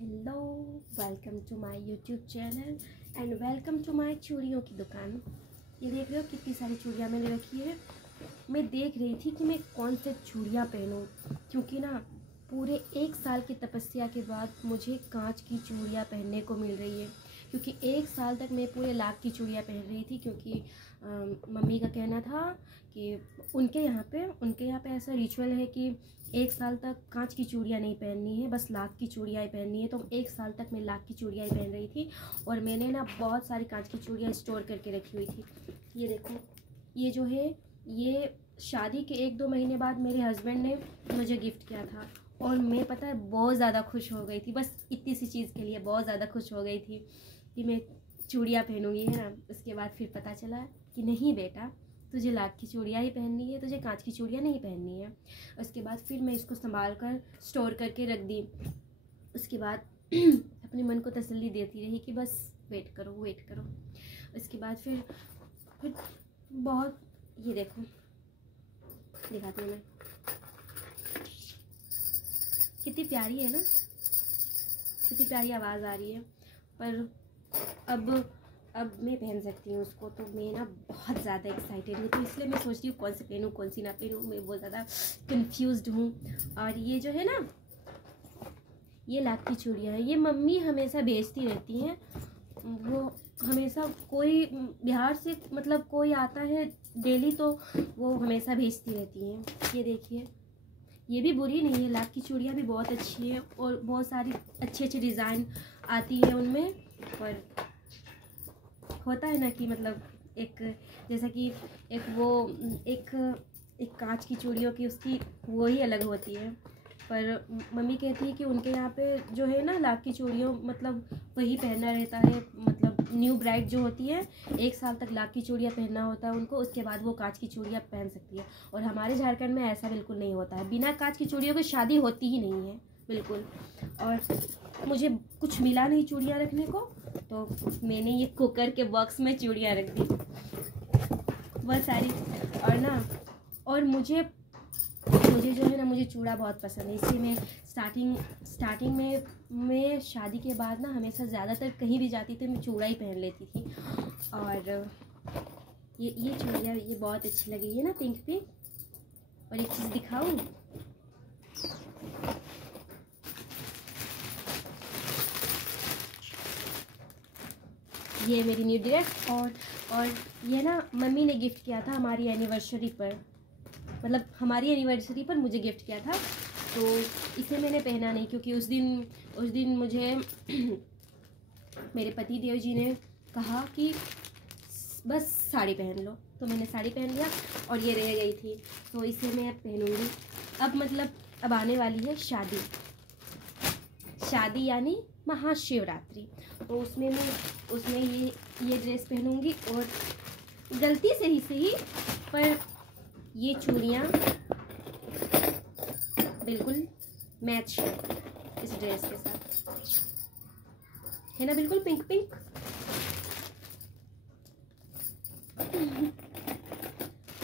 Hello, welcome to my YouTube channel and welcome to my चूड़ियों की दुकान। ये देख रहे हो कितनी सारी चूड़ियाँ मैंने रखी है। मैं देख रही थी कि मैं कौन से चूड़ियाँ पहनूं, क्योंकि ना पूरे 1 साल की तपस्या के बाद मुझे कांच की चूड़ियाँ पहनने को मिल रही है। क्योंकि 1 साल तक मैं पूरे लाख की चूड़ियाँ पहन रही थी, क्योंकि मम्मी का कहना था कि उनके यहाँ पे ऐसा रिचुअल है कि 1 साल तक कांच की चूड़ियाँ नहीं पहननी है, बस लाख की चूड़ियाँ ही पहननी है। तो 1 साल तक मैं लाख की चूड़ियाँ ही पहन रही थी और मैंने ना बहुत सारी कांच की चूड़ियाँ स्टोर करके रखी हुई थी। ये देखो, ये जो है ये शादी के 1-2 महीने बाद मेरे हस्बैंड ने मुझे गिफ्ट किया था और मैं पता है बहुत ज़्यादा खुश हो गई थी। बस इतनी सी चीज़ के लिए बहुत ज़्यादा खुश हो गई थी कि मैं चूड़ियाँ पहनूंगी, है ना। उसके बाद फिर पता चला कि नहीं बेटा, तुझे लाख की चूड़ियाँ ही पहननी है, तुझे कांच की चूड़ियाँ नहीं पहननी है। उसके बाद फिर मैं इसको संभाल कर स्टोर करके रख दी। उसके बाद अपने मन को तसल्ली देती रही कि बस वेट करो वेट करो। उसके बाद फिर बहुत, ये देखो दिखाती हूँ मैं, कितनी प्यारी है ना, कितनी प्यारी आवाज़ आ रही है। पर अब मैं पहन सकती हूँ उसको, तो मैं ना बहुत ज़्यादा एक्साइटेड हूँ। तो इसलिए मैं सोच रही हूँ कौन सी पहनूँ कौन सी ना पहनूँ, मैं बहुत ज़्यादा कंफ्यूज्ड हूँ। और ये जो है ना, ये लाख की चूड़ियाँ हैं, ये मम्मी हमेशा बेचती रहती हैं। वो हमेशा कोई बिहार से मतलब कोई आता है डेली, तो वो हमेशा भेजती रहती हैं। ये देखिए, ये भी बुरी नहीं है, लाख की चूड़ियाँ भी बहुत अच्छी है और बहुत सारी अच्छे अच्छे डिज़ाइन आती है उनमें। पर होता है ना कि मतलब एक, जैसा कि एक कांच की चूड़ियों की उसकी वो ही अलग होती है। पर मम्मी कहती है कि उनके यहाँ पे जो है ना लाख की चूड़ियों मतलब वही पहनना रहता है। मतलब न्यू ब्राइड जो होती है 1 साल तक लाख की चूड़ियाँ पहनना होता है उनको, उसके बाद वो कांच की चूड़ियाँ पहन सकती है। और हमारे झारखंड में ऐसा बिल्कुल नहीं होता है, बिना कांच की चूड़ियों की शादी होती ही नहीं है बिल्कुल। और मुझे कुछ मिला नहीं चूड़ियाँ रखने को, तो मैंने ये कुकर के बॉक्स में चूड़ियाँ रख दी बहुत सारी। और ना, और मुझे जो है ना, मुझे चूड़ा बहुत पसंद है, इसलिए मैं स्टार्टिंग में मैं शादी के बाद ना हमेशा ज़्यादातर कहीं भी जाती थी मैं चूड़ा ही पहन लेती थी। और ये चूड़ियाँ ये बहुत अच्छी लगी है ना, पिंक पिंक। और एक चीज़ दिखाऊं, ये मेरी न्यू ड्रेस। और ये ना मम्मी ने गिफ्ट किया था हमारी एनिवर्सरी पर, मतलब हमारी एनिवर्सरी पर मुझे गिफ्ट किया था। तो इसे मैंने पहना नहीं, क्योंकि उस दिन मुझे मेरे पति देव जी ने कहा कि बस साड़ी पहन लो, तो मैंने साड़ी पहन लिया और ये रह गई थी, तो इसे मैं अब पहनूंगी। अब मतलब अब आने वाली है शादी यानी महाशिवरात्रि, तो उसमें ये ड्रेस पहनूंगी। और गलती से ही सही, पर ये चूड़ियाँ बिल्कुल मैच इस ड्रेस के साथ, है ना, बिल्कुल पिंक पिंक।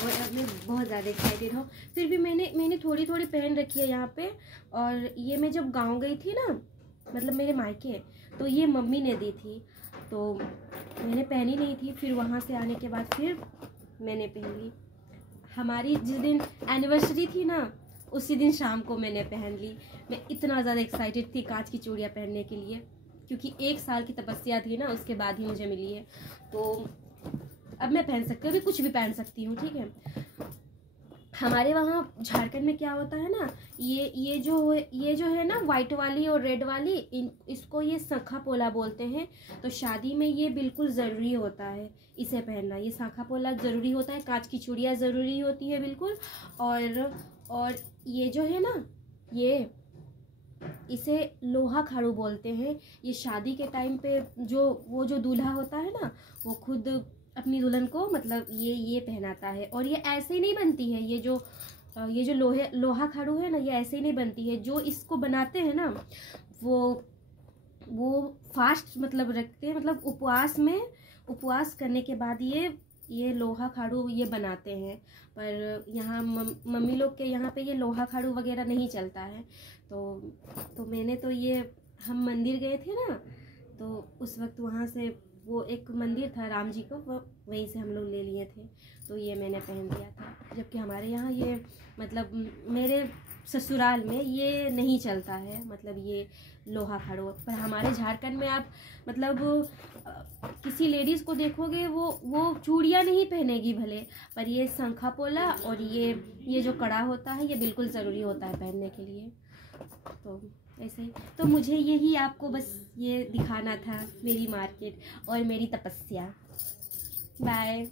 और अब मैं बहुत ज़्यादा एक्साइटेड हूँ। फिर भी मैंने थोड़ी थोड़ी पहन रखी है यहाँ पे। और ये मैं जब गाँव गई थी ना, मतलब मेरे मायके, तो ये मम्मी ने दी थी, तो मैंने पहनी नहीं थी। फिर वहाँ से आने के बाद फिर मैंने पहन ली। हमारी जिस दिन एनिवर्सरी थी ना, उसी दिन शाम को मैंने पहन ली। मैं इतना ज़्यादा एक्साइटेड थी कांच की चूड़ियाँ पहनने के लिए, क्योंकि 1 साल की तपस्या थी ना, उसके बाद ही मुझे मिली है। तो अब मैं पहन सकती हूँ, अभी कुछ भी पहन सकती हूँ, ठीक है। हमारे वहाँ झारखंड में क्या होता है ना, ये जो है ना वाइट वाली और रेड वाली, इसको ये शंखा पोला बोलते हैं। तो शादी में ये बिल्कुल ज़रूरी होता है इसे पहनना, ये शंखा पोला ज़रूरी होता है, कांच की चूड़ियाँ ज़रूरी होती है बिल्कुल। और ये जो है ना, ये इसे लोहा खाड़ू बोलते हैं। ये शादी के टाइम पे वो जो दूल्हा होता है ना, वो खुद अपनी दुल्हन को मतलब ये पहनाता है। और ये ऐसे ही नहीं बनती है, ये जो लोहा खाड़ू है ना, ये ऐसे ही नहीं बनती है। जो इसको बनाते हैं ना, वो फास्ट मतलब रखते हैं, मतलब उपवास करने के बाद ये लोहा खाड़ू ये बनाते हैं। पर यहाँ मम्मी लोग के यहाँ पे ये लोहा खाड़ू वगैरह नहीं चलता है। तो मैंने तो ये हम मंदिर गए थे ना, तो उस वक्त वहाँ से वो एक मंदिर था राम जी को, वो वहीं से हम लोग ले लिए थे। तो ये मैंने पहन दिया था, जबकि हमारे यहाँ ये मतलब मेरे ससुराल में ये नहीं चलता है, मतलब ये लोहा खड़ो। पर हमारे झारखंड में आप मतलब किसी लेडीज़ को देखोगे वो चूड़ियाँ नहीं पहनेगी भले, पर ये शंखा पोला और ये जो कड़ा होता है ये बिल्कुल ज़रूरी होता है पहनने के लिए। तो ऐसे ही, तो मुझे यही आपको बस ये दिखाना था, मेरी मार्केट और मेरी तपस्या। बाय।